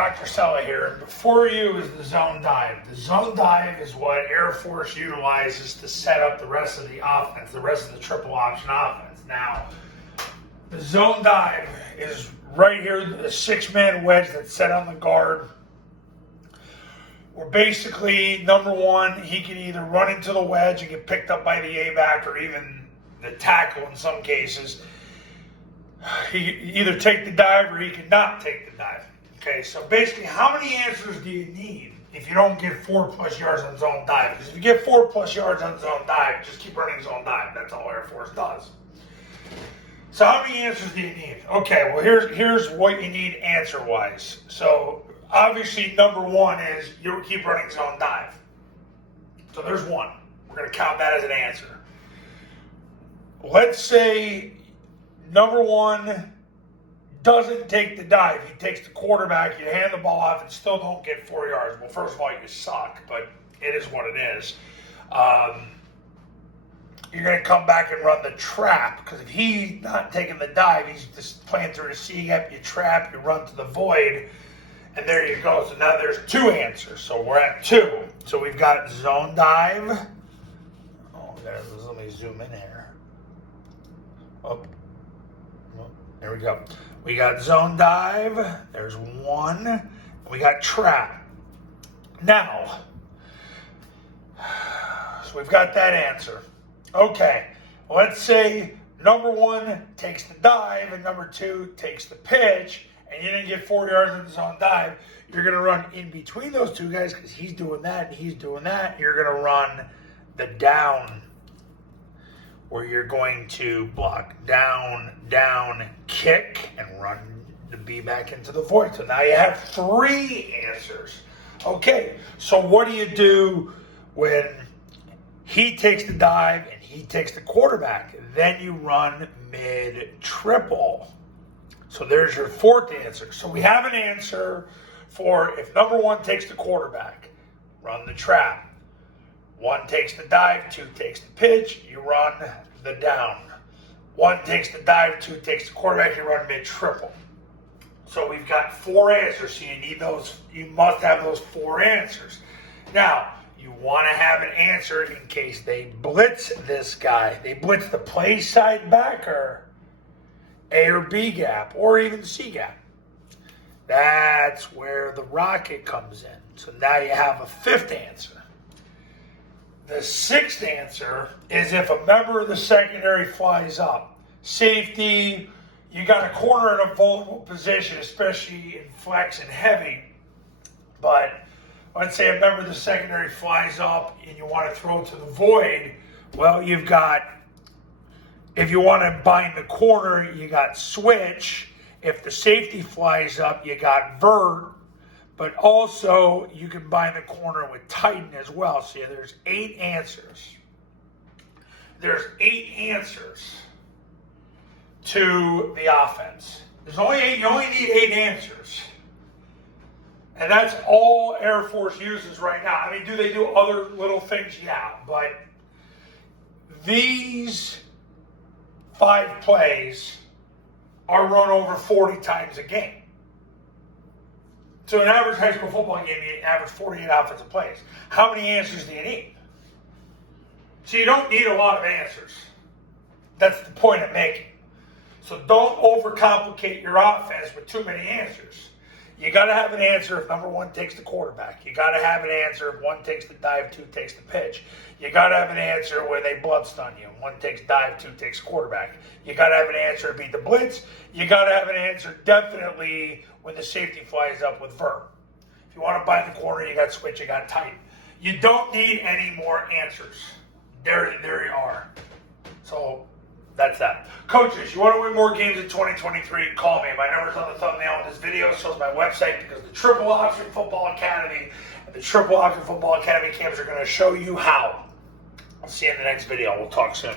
Dr. Sella here, and before you is the zone dive. The zone dive is what Air Force utilizes to set up the rest of the offense, the rest of the triple option offense. Now, the zone dive is right here, the six-man wedge that's set on the guard. Where basically, number one, he can either run into the wedge and get picked up by the A-back or even the tackle in some cases. He can either take the dive or he can not take the dive. Okay, so basically, how many answers do you need if you don't get 4+ yards on zone dive? Because if you get 4+ yards on zone dive, just keep running zone dive. That's all Air Force does. So how many answers do you need? Okay, well, here's what you need answer-wise. So obviously, number one is you keep running zone dive. So there's one. We're going to count that as an answer. Let's say number one doesn't take the dive. He takes the quarterback, you hand the ball off, and still don't get 4 yards. Well, first of all, you suck, but it is what it is. You're going to come back and run the trap, because if he's not taking the dive, he's just playing through the C-gap, you trap, you run to the void, and there you go. So now there's two answers. So we're at two. So we've got zone dive. Oh, let me zoom in here. Oh, there we go. We got zone dive. There's one. And we got trap. Now, so we've got that answer. Okay, let's say number one takes the dive and number two takes the pitch, and you didn't get 4 yards in the zone dive. You're going to run in between those two guys because he's doing that and he's doing that. You're going to run the down, where you're going to block down, down, kick, and run the B back into the void. So now you have three answers. Okay, so what do you do when he takes the dive and he takes the quarterback? Then you run mid-triple. So there's your fourth answer. So we have an answer for if number one takes the quarterback, run the trap. One takes the dive, two takes the pitch, you run the down. One takes the dive, two takes the quarterback, you run mid-triple. So we've got four answers, so you need those, you must have those four answers. Now, you want to have an answer in case they blitz this guy. They blitz the play side backer, A or B gap, or even C gap. That's where the rocket comes in. So now you have a fifth answer. The sixth answer is if a member of the secondary flies up. Safety, you got a corner in a vulnerable position, especially in flex and heavy. But let's say a member of the secondary flies up and you want to throw to the void. Well, you've got, if you want to bind the corner, you got switch. If the safety flies up, you got vert. But also, you can bind the corner with tighten as well. See, there's 8 answers. There's 8 answers to the offense. There's only 8. You only need 8 answers. And that's all Air Force uses right now. I mean, do they do other little things? Yeah. But these 5 plays are run over 40 times a game. So an average high school football game, you average 48 offensive plays. How many answers do you need? So you don't need a lot of answers. That's the point I'm making. So don't overcomplicate your offense with too many answers. You got to have an answer if number one takes the quarterback. You got to have an answer if one takes the dive, two takes the pitch. You got to have an answer when they blood stun you. One takes dive, two takes quarterback. You got to have an answer to beat the blitz. You got to have an answer definitely when the safety flies up with vert. If you want to bind the corner, you got switch, you got tighten. You don't need any more answers. There you are. So that's that. Coaches, you want to win more games in 2023? Call me. My number's on the thumbnail of this video. So is my website, because the Triple Option Football Academy and the Triple Option Football Academy camps are going to show you how. I'll see you in the next video. We'll talk soon.